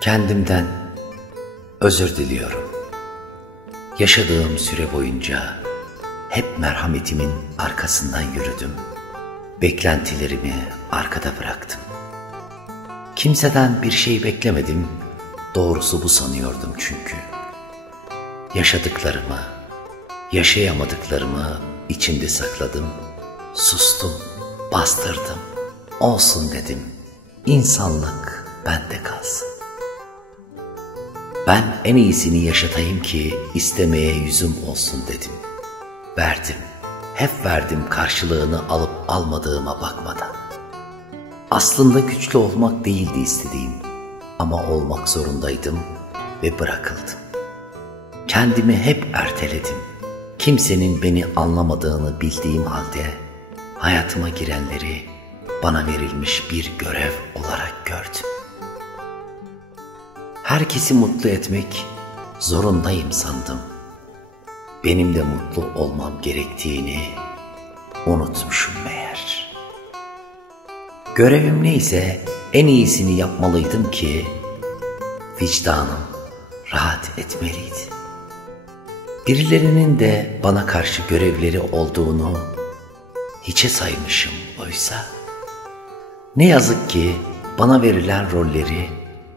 Kendimden özür diliyorum. Yaşadığım süre boyunca hep merhametimin arkasından yürüdüm. Beklentilerimi arkada bıraktım. Kimseden bir şey beklemedim. Doğrusu bu sanıyordum çünkü. Yaşadıklarımı, yaşayamadıklarımı içimde sakladım. Sustum, bastırdım. Olsun dedim. İnsanlık bende kalsın. Ben en iyisini yaşatayım ki istemeye yüzüm olsun dedim. Verdim, hep verdim karşılığını alıp almadığıma bakmadan. Aslında güçlü olmak değildi istediğim ama olmak zorundaydım ve bırakıldım. Kendimi hep erteledim. Kimsenin beni anlamadığını bildiğim halde hayatıma girenleri bana verilmiş bir görev olarak gördüm. Herkesi mutlu etmek zorundayım sandım. Benim de mutlu olmam gerektiğini unutmuşum meğer. Görevim neyse en iyisini yapmalıydım ki vicdanım rahat etmeliydi. Birilerinin de bana karşı görevleri olduğunu hiçe saymışım oysa. Ne yazık ki bana verilen rolleri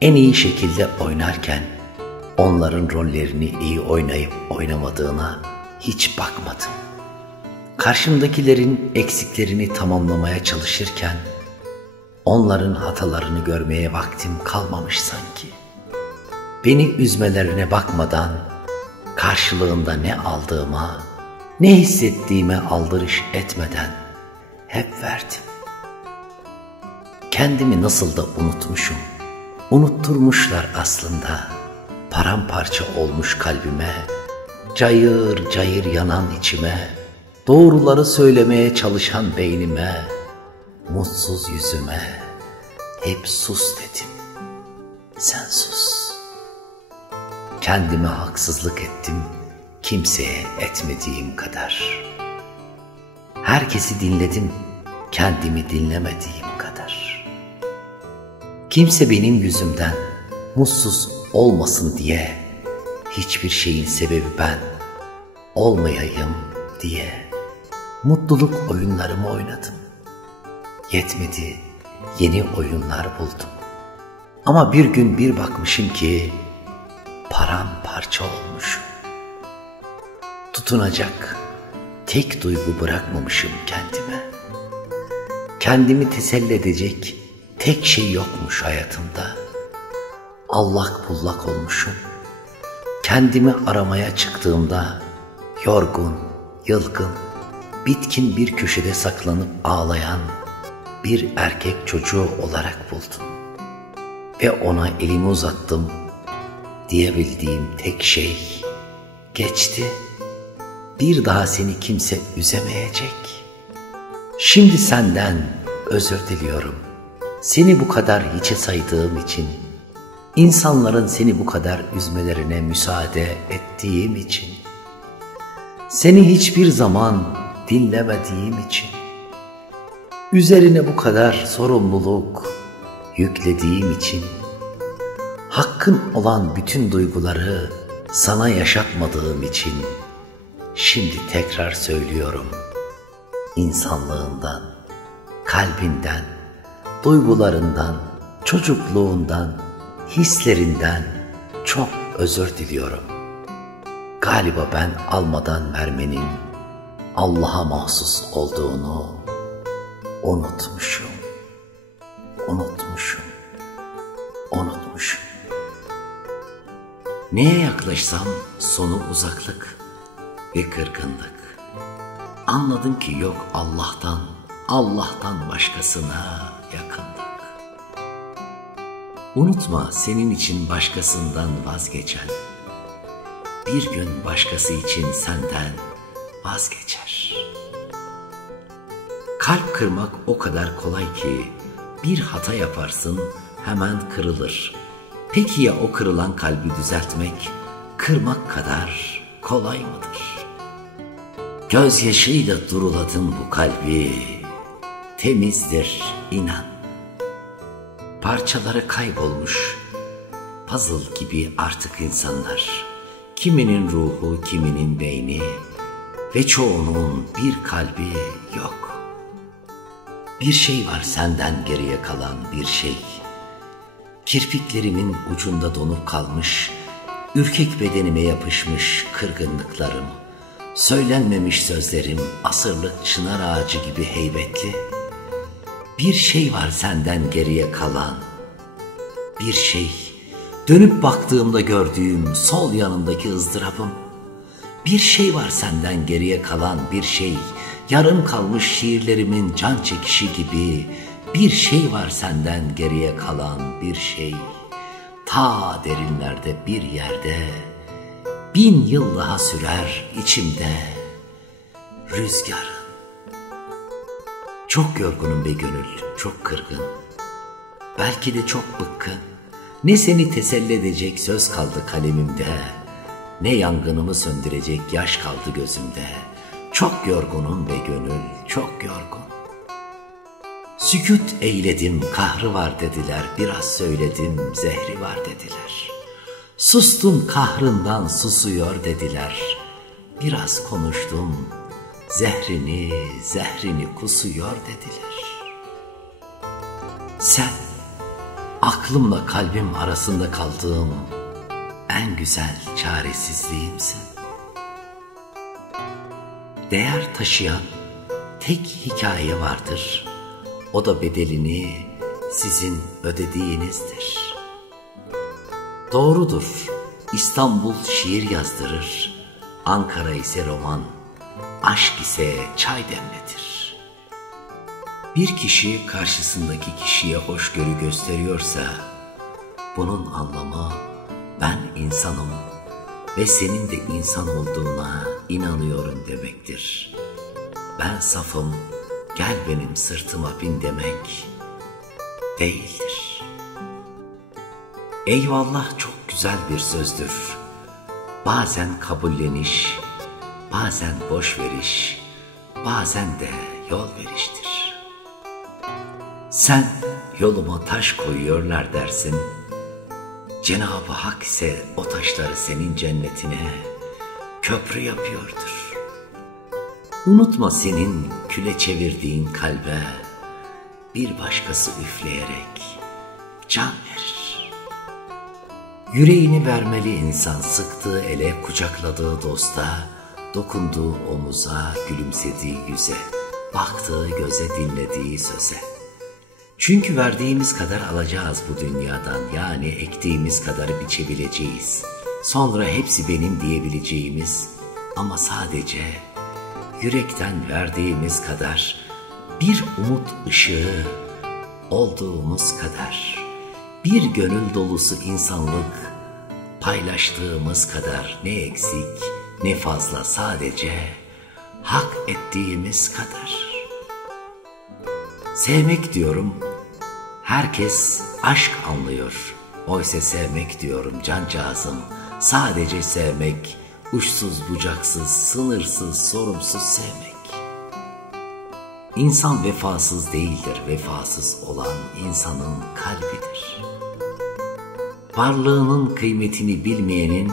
en iyi şekilde oynarken onların rollerini iyi oynayıp oynamadığına hiç bakmadım. Karşımdakilerin eksiklerini tamamlamaya çalışırken onların hatalarını görmeye vaktim kalmamış sanki. Beni üzmelerine bakmadan karşılığında ne aldığıma, ne hissettiğime aldırış etmeden hep verdim. Kendimi nasıl da unutmuşum. Unutturmuşlar aslında. Paramparça olmuş kalbime, cayır cayır yanan içime, doğruları söylemeye çalışan beynime, mutsuz yüzüme hep sus dedim. Sen sus. Kendime haksızlık ettim, kimseye etmediğim kadar. Herkesi dinledim, kendimi dinlemediğim kadar. Kimse benim yüzümden mutsuz olmasın diye, hiçbir şeyin sebebi ben olmayayım diye mutluluk oyunlarımı oynadım. Yetmedi, yeni oyunlar buldum. Ama bir gün bir bakmışım ki paramparça olmuşum. Tutunacak tek duygu bırakmamışım kendime. Kendimi teselli edecek tek şey yokmuş hayatımda. Allak bullak olmuşum. Kendimi aramaya çıktığımda yorgun, yılgın, bitkin bir köşede saklanıp ağlayan bir erkek çocuğu olarak buldum. Ve ona elimi uzattım. Diyebildiğim tek şey geçti. Bir daha seni kimse üzemeyecek. Şimdi senden özür diliyorum. Seni bu kadar hiçe saydığım için, insanların seni bu kadar üzmelerine müsaade ettiğim için, seni hiçbir zaman dinlemediğim için, üzerine bu kadar sorumluluk yüklediğim için, hakkın olan bütün duyguları sana yaşatmadığım için, şimdi tekrar söylüyorum, insanlığından, kalbinden, duygularından, çocukluğundan, hislerinden çok özür diliyorum. Galiba ben almadan vermenin Allah'a mahsus olduğunu unutmuşum. Neye yaklaşsam sonu uzaklık ve kırgınlık. Anladım ki yok Allah'tan başkasına yakınlık. Unutma senin için başkasından vazgeçen, bir gün başkası için senden vazgeçer. Kalp kırmak o kadar kolay ki bir hata yaparsın hemen kırılır. Peki ya o kırılan kalbi düzeltmek kırmak kadar kolay mıdır? Gözyaşıyla duruladım bu kalbi, temizdir inan. Parçaları kaybolmuş, puzzle gibi artık insanlar. Kiminin ruhu, kiminin beyni ve çoğunun bir kalbi yok. Bir şey var senden geriye kalan bir şey. Kirpiklerimin ucunda donup kalmış, ürkek bedenime yapışmış kırgınlıklarım, söylenmemiş sözlerim asırlık çınar ağacı gibi heybetli. Bir şey var senden geriye kalan, bir şey, dönüp baktığımda gördüğüm sol yanındaki ızdırabım. Bir şey var senden geriye kalan bir şey, yarım kalmış şiirlerimin can çekişi gibi. Bir şey var senden geriye kalan bir şey, ta derinlerde bir yerde, 1000 yıl daha sürer içimde rüzgarın. Çok yorgunum be gönül, çok kırgın, belki de çok bıkkın. Ne seni teselli edecek söz kaldı kalemimde, ne yangınımı söndürecek yaş kaldı gözümde. Çok yorgunum be gönül, çok yorgun. Sükût eyledim, kahrı var dediler, biraz söyledim, zehri var dediler. Sustum, kahrından susuyor dediler, biraz konuştum, zehrini kusuyor dediler. Sen, aklımla kalbim arasında kaldığım en güzel çaresizliğimsin. Değer taşıyan tek hikaye vardır, o da bedelini sizin ödediğinizdir. Doğrudur, İstanbul şiir yazdırır, Ankara ise roman, aşk ise çay demletir. Bir kişi karşısındaki kişiye hoşgörü gösteriyorsa, bunun anlamı ben insanım ve senin de insan olduğuna inanıyorum demektir. Ben safım, gel benim sırtıma bin demek değildir. Eyvallah çok güzel bir sözdür. Bazen kabulleniş, bazen boş veriş, bazen de yol veriştir. Sen yoluma taş koyuyorlar dersin, Cenab-ı Hak ise o taşları senin cennetine köprü yapıyordur. Unutma senin küle çevirdiğin kalbe bir başkası üfleyerek can verir. Yüreğini vermeli insan, sıktığı ele, kucakladığı dosta, dokunduğu omuza, gülümsediği yüze, baktığı göze, dinlediği söze. Çünkü verdiğimiz kadar alacağız bu dünyadan, yani ektiğimiz kadar biçebileceğiz. Sonra hepsi benim diyebileceğimiz ama sadece yürekten verdiğimiz kadar, bir umut ışığı olduğumuz kadar, bir gönül dolusu insanlık paylaştığımız kadar, ne eksik ne fazla, sadece hak ettiğimiz kadar. Sevmek diyorum, herkes aşk anlıyor. Oysa sevmek diyorum cancağızım, sadece sevmek, uçsuz bucaksız, sınırsız, sorumsuz sevmek. İnsan vefasız değildir, vefasız olan insanın kalbidir. Varlığının kıymetini bilmeyenin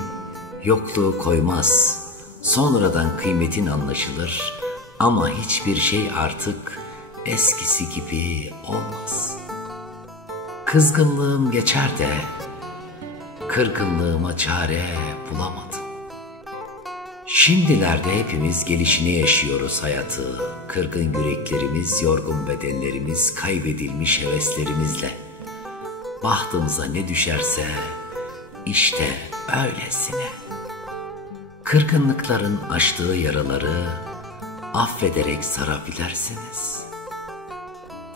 yokluğu koymaz. Sonradan kıymetin anlaşılır ama hiçbir şey artık eskisi gibi olmaz. Kızgınlığım geçer de kırgınlığıma çare bulamadım. Şimdilerde hepimiz gelişini yaşıyoruz hayatı. Kırgın yüreklerimiz, yorgun bedenlerimiz, kaybedilmiş heveslerimizle. Bahtımıza ne düşerse işte öylesine. Kırgınlıkların açtığı yaraları affederek sarabilirsiniz.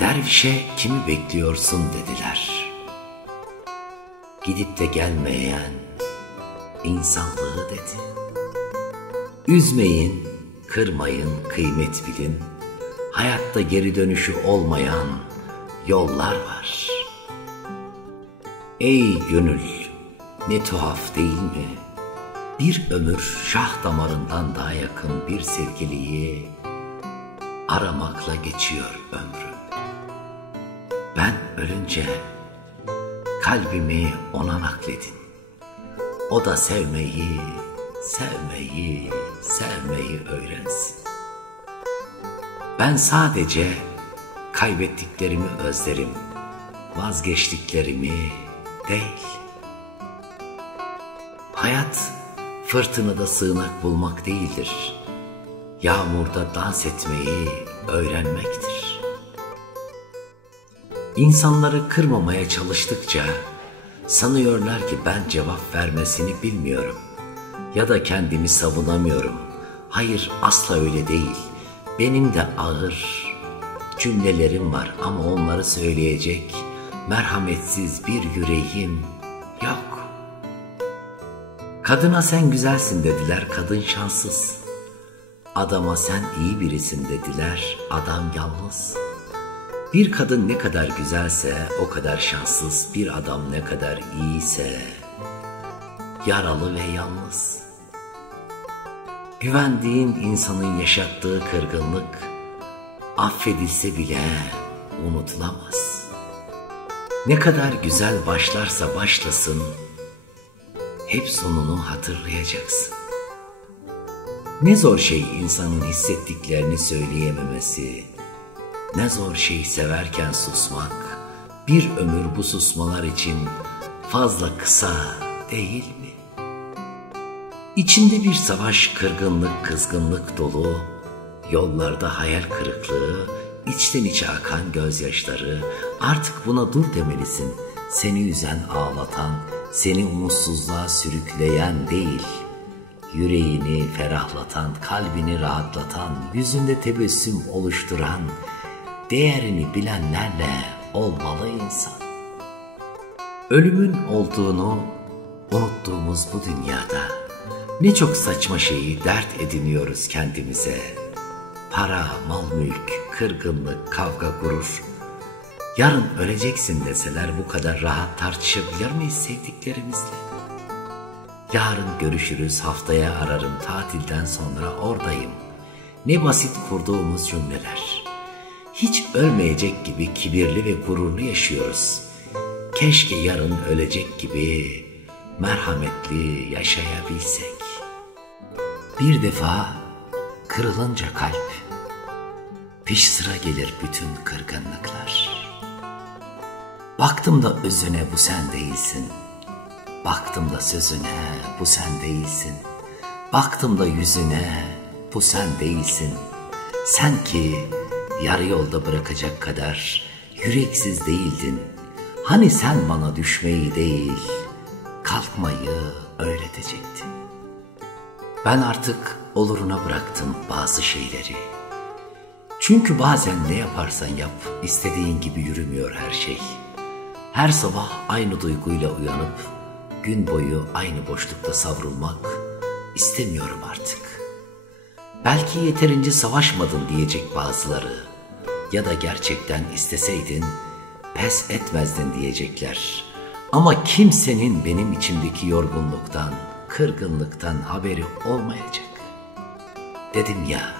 Dervişe kimi bekliyorsun dediler. Gidip de gelmeyen insanlığı dedi. Üzmeyin, kırmayın, kıymet bilin. Hayatta geri dönüşü olmayan yollar var. Ey gönül, ne tuhaf değil mi? Bir ömür şah damarından daha yakın bir sevgiliyi aramakla geçiyor ömrüm. Ben ölünce kalbimi ona nakledin. O da sevmeyi, sevmeyi, sevmeyi öğrensin. Ben sadece kaybettiklerimi özlerim, vazgeçtiklerimi değil. Hayat fırtınada sığınak bulmak değildir. Yağmurda dans etmeyi öğrenmektir. İnsanları kırmamaya çalıştıkça sanıyorlar ki ben cevap vermesini bilmiyorum ya da kendimi savunamıyorum. Hayır, asla öyle değil. Benim de ağır cümlelerim var ama onları söyleyecek merhametsiz bir yüreğim yok. Kadına sen güzelsin dediler, kadın şanssız. Adama sen iyi birisin dediler, adam yalnız. Bir kadın ne kadar güzelse o kadar şanssız, bir adam ne kadar iyiyse yaralı ve yalnız. Güvendiğin insanın yaşattığı kırgınlık affedilse bile unutulamaz. Ne kadar güzel başlarsa başlasın, hep sonunu hatırlayacaksın. Ne zor şey insanın hissettiklerini söyleyememesi, ne zor şey severken susmak, bir ömür bu susmalar için fazla kısa değil mi? İçinde bir savaş, kırgınlık, kızgınlık dolu, yollarda hayal kırıklığı, içten içe akan gözyaşları, artık buna dur demelisin. Seni üzen, ağlatan, seni umutsuzluğa sürükleyen değil, yüreğini ferahlatan, kalbini rahatlatan, yüzünde tebessüm oluşturan, değerini bilenlerle olmalı insan. Ölümün olduğunu unuttuğumuz bu dünyada ne çok saçma şeyi dert ediniyoruz kendimize. Para, mal, mülk, kırgınlık, kavga, gurur. Yarın öleceksin deseler bu kadar rahat tartışabilir miyiz sevdiklerimizle? Yarın görüşürüz, haftaya ararım, tatilden sonra oradayım. Ne basit kurduğumuz cümleler. Hiç ölmeyecek gibi kibirli ve gururlu yaşıyoruz. Keşke yarın ölecek gibi merhametli yaşayabilsek. Bir defa kırılınca kalp, peş sıra gelir bütün kırgınlıklar. Baktım da özüne bu sen değilsin. Baktım da sözüne bu sen değilsin. Baktım da yüzüne bu sen değilsin. Sen ki yarı yolda bırakacak kadar yüreksiz değildin. Hani sen bana düşmeyi değil, kalkmayı öğretecektin. Ben artık oluruna bıraktım bazı şeyleri. Çünkü bazen ne yaparsan yap, istediğin gibi yürümüyor her şey. Her sabah aynı duyguyla uyanıp, gün boyu aynı boşlukta savrulmak istemiyorum artık. Belki yeterince savaşmadın diyecek bazıları. Ya da gerçekten isteseydin pes etmezdin diyecekler. Ama kimsenin benim içimdeki yorgunluktan, kırgınlıktan haberi olmayacak. Dedim ya,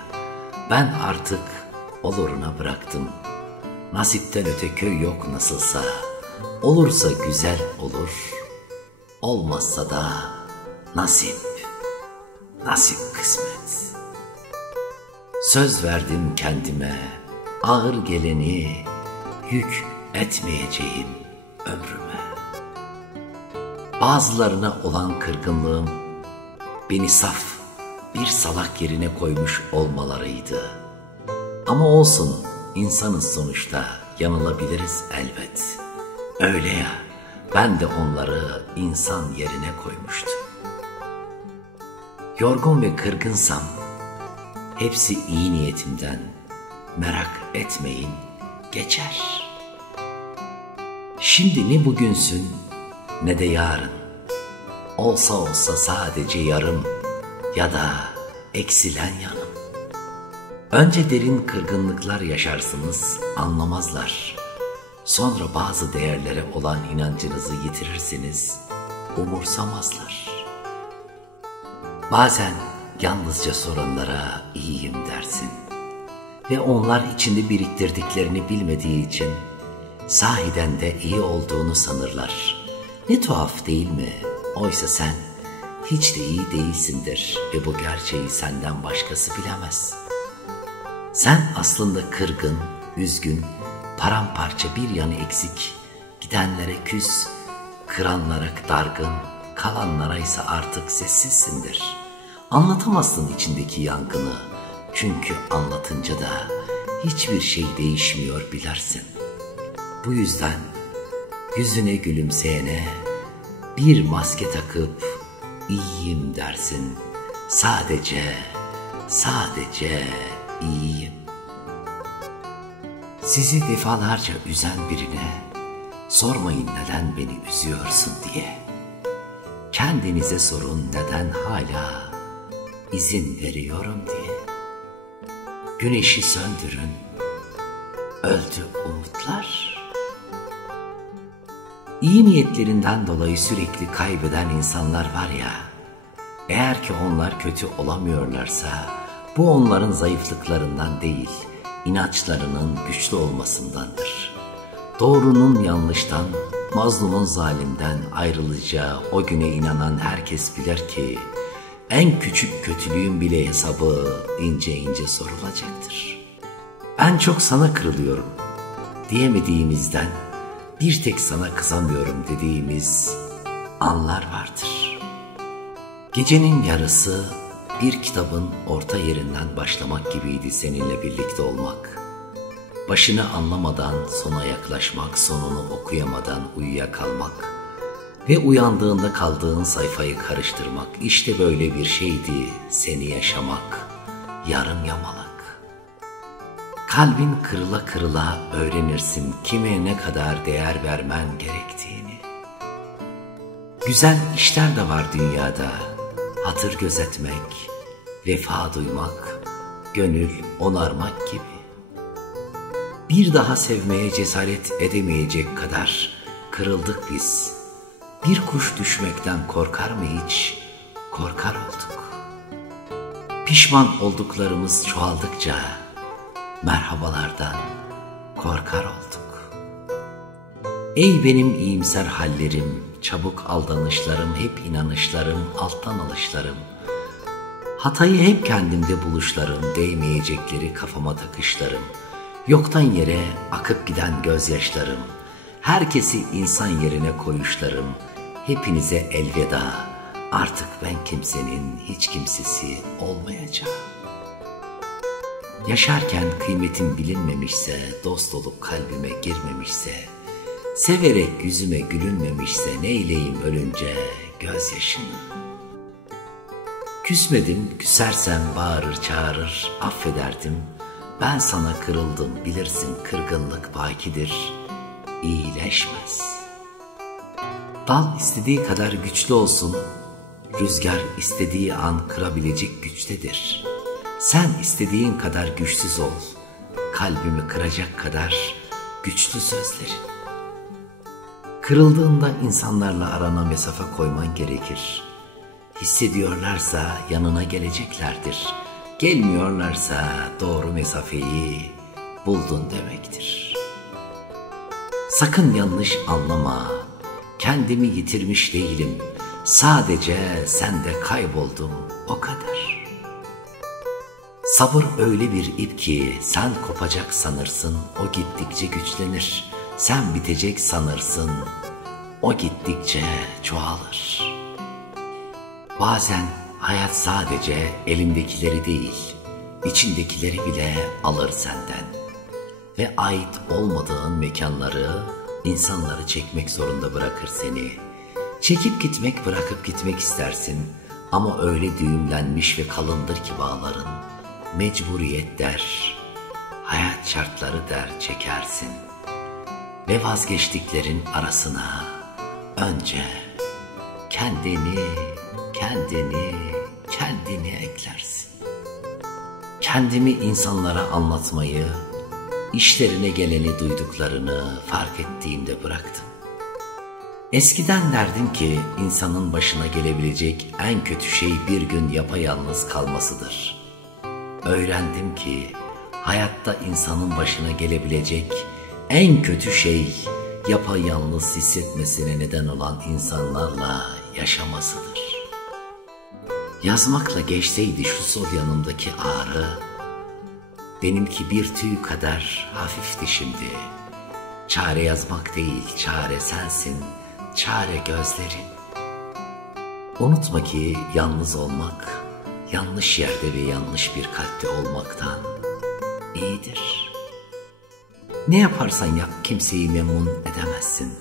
ben artık oluruna bıraktım. Nasipten öte köy yok nasılsa. Olursa güzel olur, olmazsa da nasip, nasip kısmet. Söz verdim kendime, ağır geleni yük etmeyeceğim ömrüme. Bazılarına olan kırgınlığım beni saf bir salak yerine koymuş olmalarıydı. Ama olsun, insanız sonuçta, yanılabiliriz elbet. Öyle ya, ben de onları insan yerine koymuştum. Yorgun ve kırgınsam, hepsi iyi niyetimden, merak etmeyin, geçer. Şimdi ne bugünsün ne de yarın, olsa olsa sadece yarım ya da eksilen yanım. Önce derin kırgınlıklar yaşarsınız, anlamazlar. Sonra bazı değerlere olan inancınızı yitirirsiniz, umursamazlar. Bazen yalnızca sorunlara iyiyim dersin ve onlar içinde biriktirdiklerini bilmediği için Sahiden de iyi olduğunu sanırlar. Ne tuhaf değil mi? Oysa sen hiç de iyi değilsindir ve bu gerçeği senden başkası bilemez. Sen aslında kırgın, üzgün, paramparça bir yanı eksik, gidenlere küs, kıranlara dargın, kalanlara ise artık sessizsindir. Anlatamazsın içindeki yangını, çünkü anlatınca da hiçbir şey değişmiyor bilersin. Bu yüzden yüzüne gülümseyene bir maske takıp iyiyim dersin. Sadece iyiyim. Sizi defalarca üzen birine sormayın neden beni üzüyorsun diye. Kendinize sorun neden hala izin veriyorum diye. Güneşi söndürün, öldü umutlar. İyi niyetlerinden dolayı sürekli kaybeden insanlar var ya, eğer ki onlar kötü olamıyorlarsa, bu onların zayıflıklarından değil, inançlarının güçlü olmasındandır. Doğrunun yanlıştan, mazlumun zalimden ayrılacağı o güne inanan herkes bilir ki, en küçük kötülüğün bile hesabı ince ince sorulacaktır. En çok sana kırılıyorum diyemediğimizden, bir tek sana kızamıyorum dediğimiz anlar vardır. Gecenin yarısı bir kitabın orta yerinden başlamak gibiydi seninle birlikte olmak. Başını anlamadan sona yaklaşmak, sonunu okuyamadan uyuyakalmak ve uyandığında kaldığın sayfayı karıştırmak, işte böyle bir şeydi seni yaşamak, yarım yamalak. Kalbin kırıla kırıla öğrenirsin kime ne kadar değer vermen gerektiğini. Güzel işler de var dünyada, hatır gözetmek, vefa duymak, gönül onarmak gibi. Bir daha sevmeye cesaret edemeyecek kadar kırıldık biz. Bir kuş düşmekten korkar mı hiç? Korkar olduk. Pişman olduklarımız çoğaldıkça merhabalardan korkar olduk. Ey benim iyimser hallerim, çabuk aldanışlarım, hep inanışlarım, alttan alışlarım. Hatayı hep kendimde buluşlarım, değmeyecekleri kafama takışlarım. Yoktan yere akıp giden gözyaşlarım, herkesi insan yerine koyuşlarım. Hepinize elveda, artık ben kimsenin hiç kimsesi olmayacağım. Yaşarken kıymetim bilinmemişse, dost olup kalbime girmemişse, severek yüzüme gülünmemişse, neyleyim ölünce gözyaşını? Küsmedim, küsersem bağırır çağırır, affederdim. Ben sana kırıldım, bilirsin kırgınlık bakidir, iyileşmez. Dal istediği kadar güçlü olsun, rüzgar istediği an kırabilecek güçtedir. Sen istediğin kadar güçsüz ol, kalbimi kıracak kadar güçlü sözlerin. Kırıldığında insanlarla arana mesafe koyman gerekir. Hissediyorlarsa yanına geleceklerdir. Gelmiyorlarsa doğru mesafeyi buldun demektir. Sakın yanlış anlama, kendimi yitirmiş değilim. Sadece sende kayboldum, o kadar. Sabır öyle bir ip ki sen kopacak sanırsın, o gittikçe güçlenir. Sen bitecek sanırsın, o gittikçe çoğalır. Bazen hayat sadece elindekileri değil, içindekileri bile alır senden. Ve ait olmadığın mekanları, insanları çekmek zorunda bırakır seni. Çekip gitmek, bırakıp gitmek istersin. Ama öyle düğümlenmiş ve kalındır ki bağların. Mecburiyet der, hayat şartları der, çekersin. Ve vazgeçtiklerin arasına önce kendini eklersin. Kendimi insanlara anlatmayı, işlerine geleni duyduklarını fark ettiğimde bıraktım. Eskiden derdim ki insanın başına gelebilecek en kötü şey bir gün yapayalnız kalmasıdır. Öğrendim ki hayatta insanın başına gelebilecek En kötü şey yapayalnız hissetmesine neden olan insanlarla yaşamasıdır. Yazmakla geçseydi şu sol yanımdaki ağrı, benimki bir tüy kadar hafifti şimdi. Çare yazmak değil, çare sensin, çare gözlerin. Unutma ki yalnız olmak, yanlış yerde ve yanlış bir kalpte olmaktan iyidir. Ne yaparsan yap kimseyi memnun edemezsin.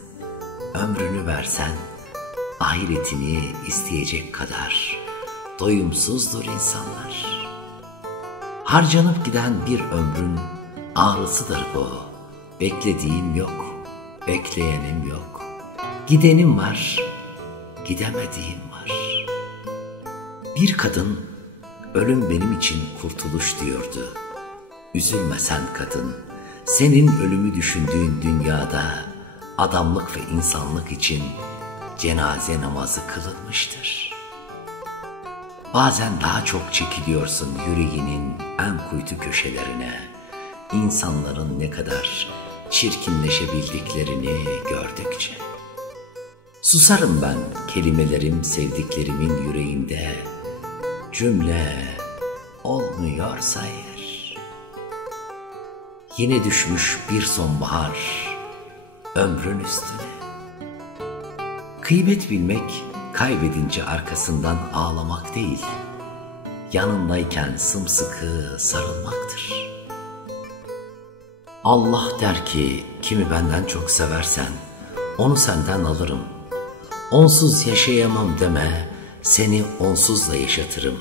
Ömrünü versen ahiretini isteyecek kadar doyumsuzdur insanlar. Harcanıp giden bir ömrün ağrısıdır bu. Beklediğim yok, bekleyenim yok. Gidenim var, gidemediğim var. Bir kadın, ölüm benim için kurtuluş diyordu. Üzülme sen kadın, senin ölümü düşündüğün dünyada adamlık ve insanlık için cenaze namazı kılınmıştır. Bazen daha çok çekiliyorsun yüreğinin en kuytu köşelerine, insanların ne kadar çirkinleşebildiklerini gördükçe. Susarım ben kelimelerim sevdiklerimin yüreğinde, cümle olmuyorsa eğer. Yine düşmüş bir sonbahar ömrün üstüne. Kıymet bilmek, kaybedince arkasından ağlamak değil, yanındayken sımsıkı sarılmaktır. Allah der ki, kimi benden çok seversen, onu senden alırım. Onsuz yaşayamam deme, seni onsuz da yaşatırım.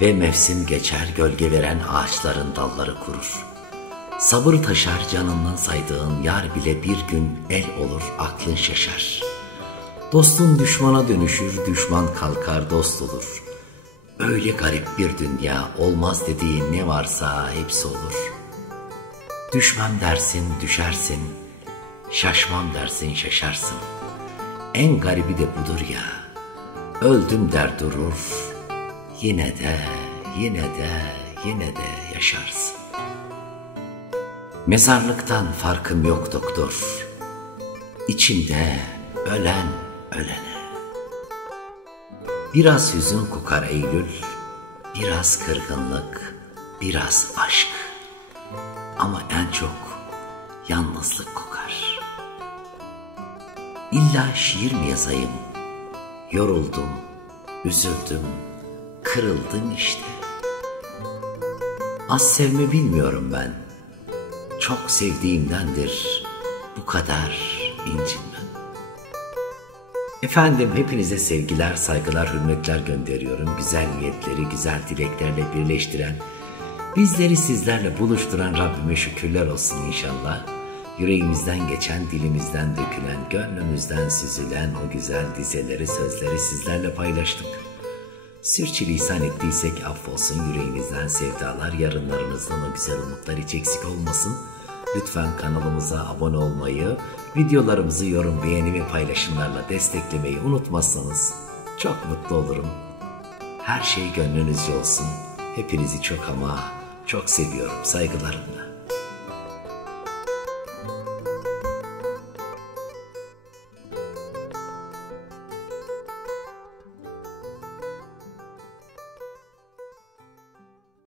Ve mevsim geçer, gölge veren ağaçların dalları kurur. Sabır taşar, canından saydığın yar bile bir gün el olur, aklın şaşar. Dostun düşmana dönüşür, düşman kalkar, dost olur. Öyle garip bir dünya, olmaz dediğin ne varsa hepsi olur. Düşmem dersin, düşersin, şaşmam dersin, şaşarsın. En garibi de budur ya, öldüm der durur, yine de yaşarsın. Mezarlıktan farkım yok doktor, İçimde ölen ölene. Biraz hüzün kokar Eylül, biraz kırgınlık, biraz aşk. Ama en çok yalnızlık kokar. İlla şiir mi yazayım? Yoruldum, üzüldüm, kırıldım işte. Az sevme bilmiyorum ben. Çok sevdiğimdendir bu kadar incinmem. Efendim hepinize sevgiler, saygılar, hürmetler gönderiyorum. Güzel niyetleri, güzel dileklerle birleştiren, bizleri sizlerle buluşturan Rabbime şükürler olsun inşallah. Yüreğimizden geçen, dilimizden dökülen, gönlümüzden süzülen o güzel dizeleri, sözleri sizlerle paylaştık. Sürçülisan ettiysek affolsun, yüreğinizden sevdalar, yarınlarınızdan o güzel umutlar hiç eksik olmasın. Lütfen kanalımıza abone olmayı, videolarımızı yorum, beğeni ve paylaşımlarla desteklemeyi unutmazsanız çok mutlu olurum. Her şey gönlünüzce olsun. Hepinizi çok ama çok seviyorum. Saygılarımla.